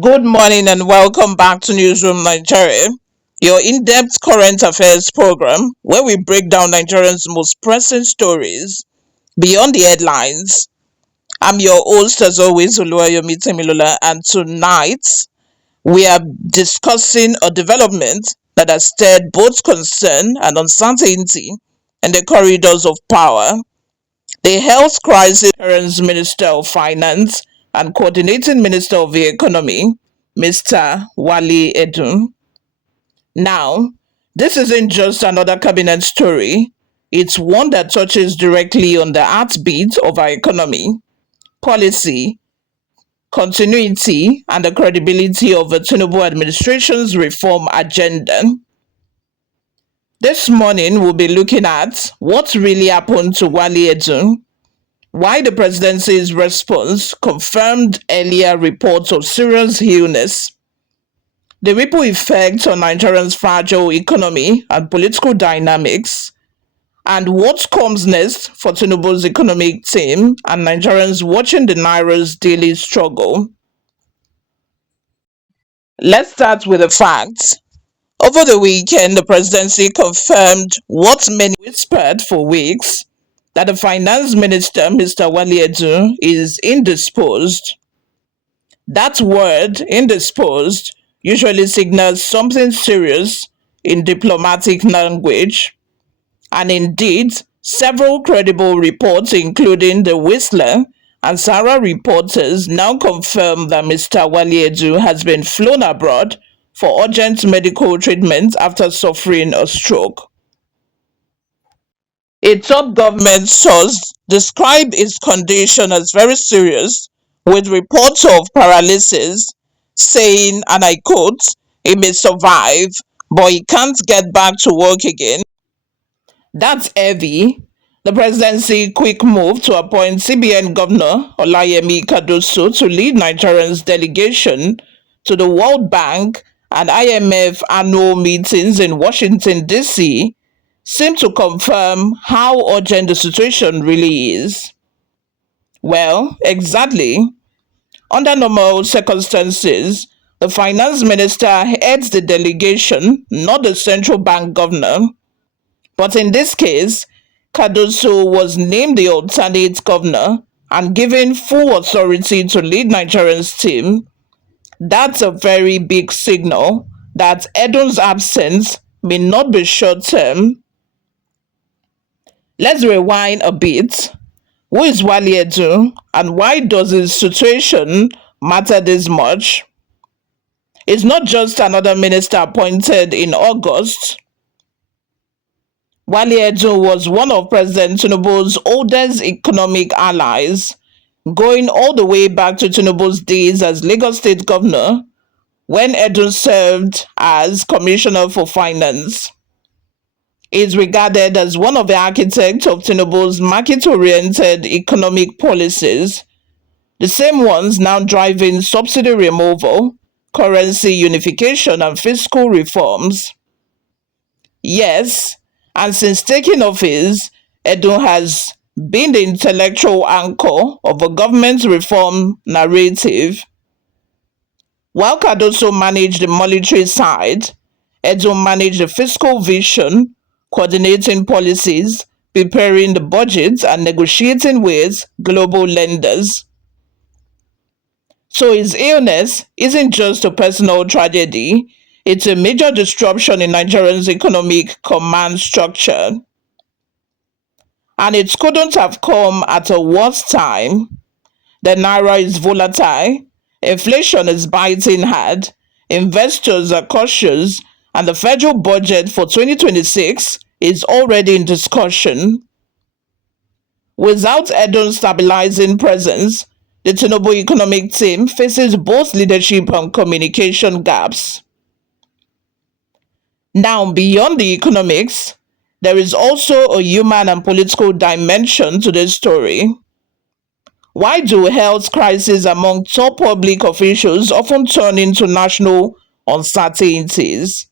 Good morning and welcome back to Newsroom Nigeria, your in-depth current affairs program where we break down Nigerians' most pressing stories beyond the headlines. I'm your host as always, Oluwayomi Temilola, and tonight we are discussing a development that has stirred both concern and uncertainty in the corridors of power. The health crisis. Current Minister of Finance and Coordinating Minister of the Economy, Mr. Wale Edun. Now, this isn't just another cabinet story, it's one that touches directly on the heartbeat of our economy, policy, continuity, and the credibility of the Tinubu administration's reform agenda. This morning, we'll be looking at what really happened to Wale Edun, why the presidency's response confirmed earlier reports of serious illness, the ripple effect on Nigeria's fragile economy and political dynamics, and what comes next for Tinubu's economic team and Nigerians watching the Naira's daily struggle. Let's start with the facts. Over the weekend, the presidency confirmed what many whispered for weeks, that the finance minister, Mr. Wale Edun, is indisposed. That word, indisposed, usually signals something serious in diplomatic language, and indeed, several credible reports, including the Whistler and Sarah reporters, now confirm that Mr. Wale Edun has been flown abroad for urgent medical treatment after suffering a stroke. A top government source described his condition as very serious, with reports of paralysis, saying, and I quote, he may survive, but he can't get back to work again. That's heavy. The presidency quick move to appoint CBN Governor Olayemi Cardoso to lead Nigeria's delegation to the World Bank and IMF annual meetings in Washington, D.C., seem to confirm how urgent the situation really is. Well, exactly. Under normal circumstances, the finance minister heads the delegation, not the central bank governor. But in this case, Cardoso was named the alternate governor and given full authority to lead Nigeria's team. That's a very big signal that Edun's absence may not be short term. Let's rewind a bit. Who is Wale Edun and why does his situation matter this much? It's not just another minister appointed in August. Wale Edun was one of President Tinubu's oldest economic allies, going all the way back to Tinubu's days as Lagos State Governor, when Edun served as Commissioner for Finance. He is regarded as one of the architects of Tinubu's market-oriented economic policies, the same ones now driving subsidy removal, currency unification, and fiscal reforms. Yes, and since taking office, Edun has been the intellectual anchor of a government reform narrative. While Cardoso managed the monetary side, Edun managed the fiscal vision, coordinating policies, preparing the budget, and negotiating with global lenders. So his illness isn't just a personal tragedy, it's a major disruption in Nigeria's economic command structure. And it couldn't have come at a worse time. The Naira is volatile, inflation is biting hard, investors are cautious, and the federal budget for 2026 is already in discussion. Without Edun's stabilizing presence, the Tinubu economic team faces both leadership and communication gaps. Now, beyond the economics, there is also a human and political dimension to this story. Why do health crises among top public officials often turn into national uncertainties?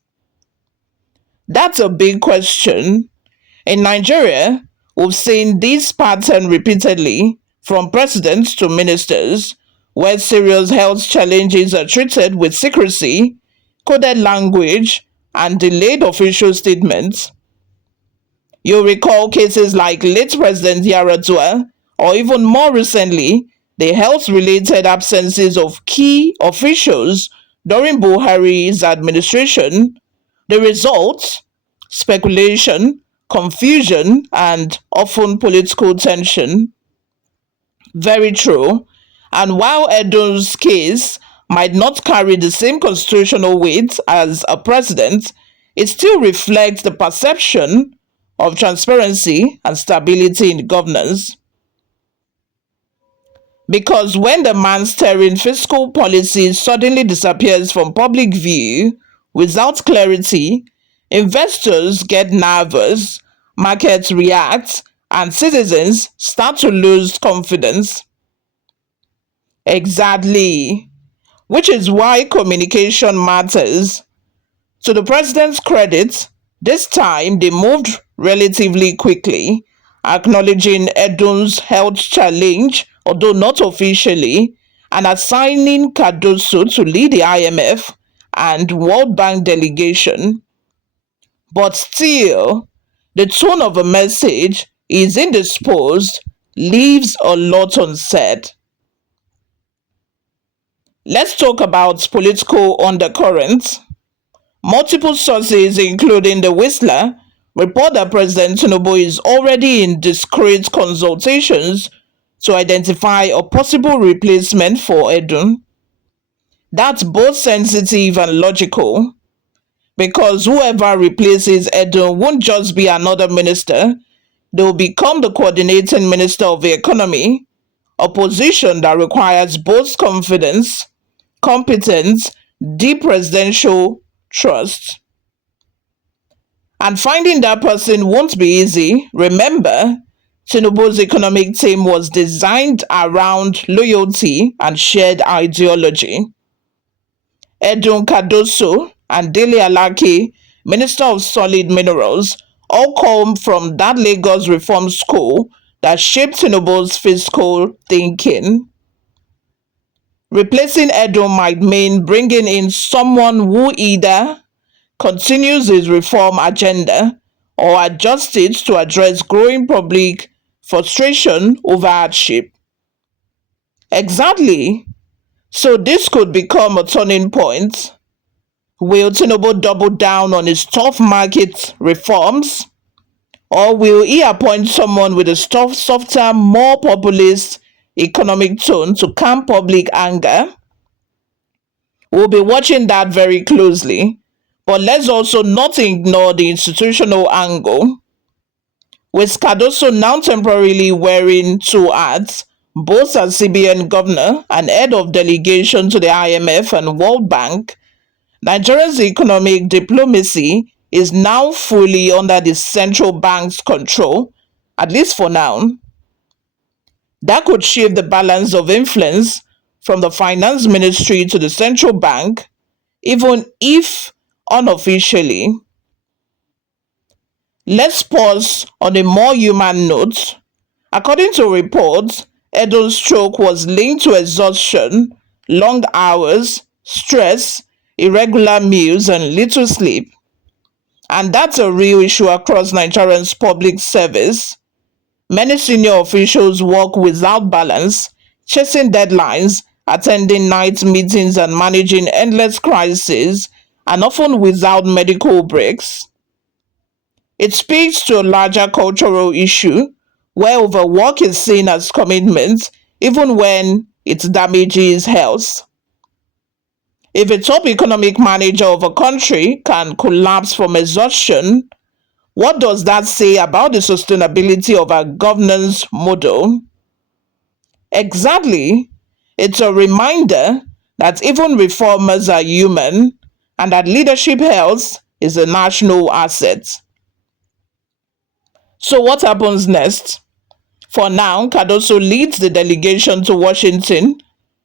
That's a big question. In Nigeria, we've seen this pattern repeatedly, from presidents to ministers, where serious health challenges are treated with secrecy, coded language, and delayed official statements. You'll recall cases like late President Yaradua, or even more recently, the health-related absences of key officials during Buhari's administration. The result? Speculation, confusion, and often political tension. Very true. And while Edun's case might not carry the same constitutional weight as a president, it still reflects the perception of transparency and stability in governance. Because when the man steering fiscal policy suddenly disappears from public view without clarity, investors get nervous, markets react, and citizens start to lose confidence. Exactly. Which is why communication matters. To the president's credit, this time they moved relatively quickly, acknowledging Edun's health challenge, although not officially, and assigning Cardoso to lead the IMF and World Bank delegation. But still, the tone of a message is indisposed, leaves a lot unsaid. Let's talk about political undercurrents. Multiple sources, including the Whistler, report that President Tinubu is already in discreet consultations to identify a possible replacement for Edun. That's both sensitive and logical, because whoever replaces Edun won't just be another minister, they'll become the coordinating minister of the economy, a position that requires both confidence, competence, deep presidential trust. And finding that person won't be easy. Remember, Tinubu's economic team was designed around loyalty and shared ideology. Edun Cardoso and Dele Alaki, Minister of Solid Minerals, all come from that Lagos reform school that shaped Tinubu's fiscal thinking. Replacing Edun might mean bringing in someone who either continues his reform agenda or adjusts it to address growing public frustration over hardship. Exactly. So this could become a turning point. Will Tinubu double down on his tough market reforms? Or will he appoint someone with a softer, more populist economic tone to calm public anger? We'll be watching that very closely. But let's also not ignore the institutional angle. With Cardoso now temporarily wearing two hats, both as CBN governor and head of delegation to the IMF and World Bank, Nigeria's economic diplomacy is now fully under the central bank's control, at least for now. That could shift the balance of influence from the finance ministry to the central bank, even if unofficially. Let's pause on a more human note. According to reports, Edun's stroke was linked to exhaustion, long hours, stress, irregular meals, and little sleep. And that's a real issue across Nigerians' public service. Many senior officials work without balance, chasing deadlines, attending night meetings, and managing endless crises, and often without medical breaks. It speaks to a larger cultural issue where overwork is seen as commitment even when it damages health. If a top economic manager of a country can collapse from exhaustion, what does that say about the sustainability of our governance model? Exactly. It's a reminder that even reformers are human and that leadership health is a national asset. So, what happens next? For now, Cardoso leads the delegation to Washington.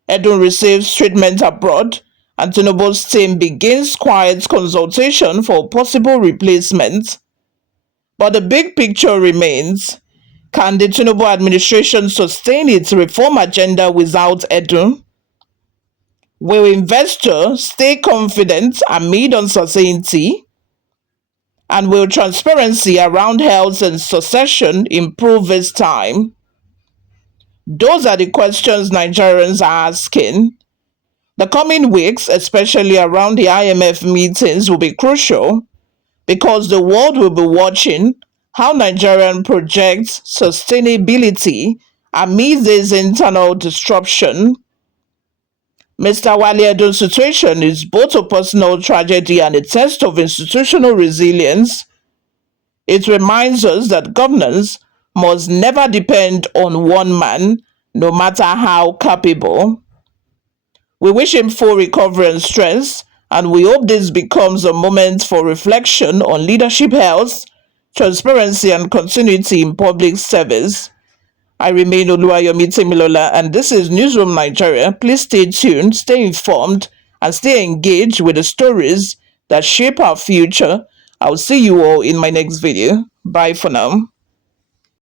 Edun receives treatment abroad, and Tinubu's team begins quiet consultation for possible replacement. But the big picture remains. Can the Tinubu administration sustain its reform agenda without Edun? Will investors stay confident amid uncertainty? And will transparency around health and succession improve this time? Those are the questions Nigerians are asking. The coming weeks, especially around the IMF meetings, will be crucial because the world will be watching how Nigeria projects sustainability amid this internal disruption. Mr. Wale Edun's situation is both a personal tragedy and a test of institutional resilience. It reminds us that governance must never depend on one man, no matter how capable. We wish him full recovery and strength, and we hope this becomes a moment for reflection on leadership health, transparency, and continuity in public service. I remain Oluwayomi Temilola, and this is Newsroom Nigeria. Please stay tuned, stay informed, and stay engaged with the stories that shape our future. I'll see you all in my next video. Bye for now.